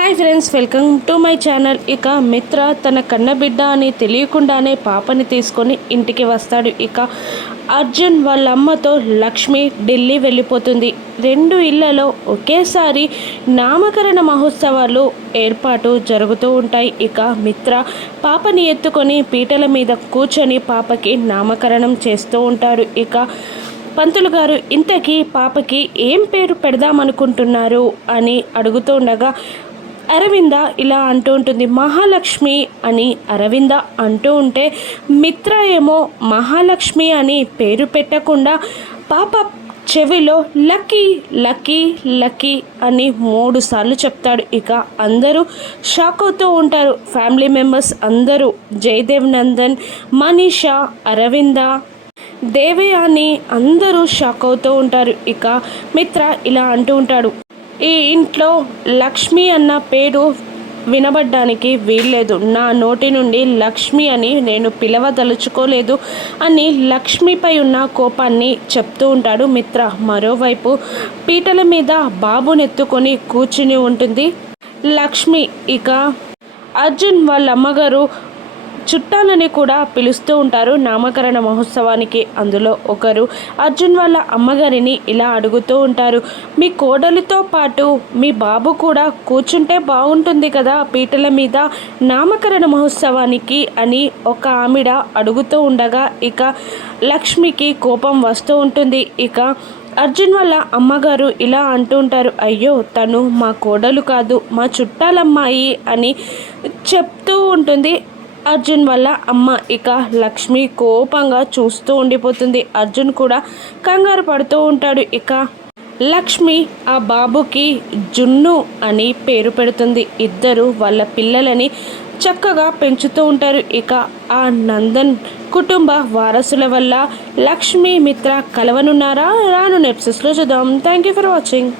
Hi friends, welcome to my channel. ఇక మిత్ర తన కన్నబిడ్డ అని తెలియకుండానే పాపని తీసుకొని ఇంటికి వస్తాడు. ఇక అర్జున్ వాళ్ళ అమ్మతో లక్ష్మి ఢిల్లీ వెళ్ళిపోతుంది. రెండు ఇళ్లలో ఒకేసారి నామకరణ మహోత్సవాలు ఏర్పాటు జరుగుతూ ఉంటాయి. ఇక మిత్ర పాపని ఎత్తుకొని పీటల మీద కూర్చొని పాపకి నామకరణం చేస్తూ ఉంటాడు. ఇక పంతులు గారు, ఇంతకీ పాపకి ఏం పేరు పెడదామనుకుంటున్నారు అని అడుగుతూ ఉండగా అరవింద ఇలా అంటూ ఉంటుంది, మహాలక్ష్మి అని అరవింద అంటూ ఉంటే మిత్ర ఏమో మహాలక్ష్మి అని పేరు పెట్టకుండా పాప చెవిలో లక్కీ లక్కీ లక్కీ అని 3 సార్లు చెప్తాడు. ఇక అందరూ షాక్ అవుతూ ఉంటారు. ఫ్యామిలీ మెంబర్స్ అందరూ, జయదేవ్ నందన్, మనీషా, అరవింద, దేవయాని అందరూ షాక్ అవుతూ ఉంటారు. ఇక మిత్ర ఇలా అంటూ ఉంటాడు, ఈ ఇంట్లో లక్ష్మి అన్న పేరు వినబడ్డానికి వీల్లేదు. నా నోటి నుండి లక్ష్మి అని నేను పిలవదలుచుకోలేదు అని లక్ష్మిపై ఉన్న కోపాన్ని చెప్తూ ఉంటాడు మిత్ర. మరోవైపు పీటల మీద బాబునెత్తుకొని కూర్చుని ఉంటుంది లక్ష్మి. ఇక అర్జున్ వాళ్ళ అమ్మగారు చుట్టాలని కూడా పిలుస్తూ ఉంటారు నామకరణ మహోత్సవానికి. అందులో ఒకరు అర్జున్ వాళ్ళ అమ్మగారిని ఇలా అడుగుతూ ఉంటారు, మీ కోడలితో పాటు మీ బాబు కూడా కూర్చుంటే బాగుంటుంది కదా పీటల మీద నామకరణ మహోత్సవానికి అని ఒక ఆవిడ అడుగుతూ ఉండగా ఇక లక్ష్మికి కోపం వస్తూ ఉంటుంది. ఇక అర్జున్ వాళ్ళ అమ్మగారు ఇలా అంటూ ఉంటారు, అయ్యో తను మా కోడలు కాదు, మా చుట్టాలమ్మాయి అని చెప్తూ ఉంటుంది అర్జున్ వల్ల అమ్మ. ఇక లక్ష్మి కోపంగా చూస్తూ ఉండిపోతుంది. అర్జున్ కూడా కంగారు పడుతూ ఉంటాడు. ఇక లక్ష్మి ఆ బాబుకి జున్ను అని పేరు పెడుతుంది. ఇద్దరు వాళ్ళ పిల్లలని చక్కగా పెంచుతూ ఉంటారు. ఇక ఆ నందన్ కుటుంబ వారసుల వల్ల లక్ష్మి మిత్ర కలవనున్నారా? రాను ఎపిసోడ్స్లో చూద్దాం. Thank you for watching.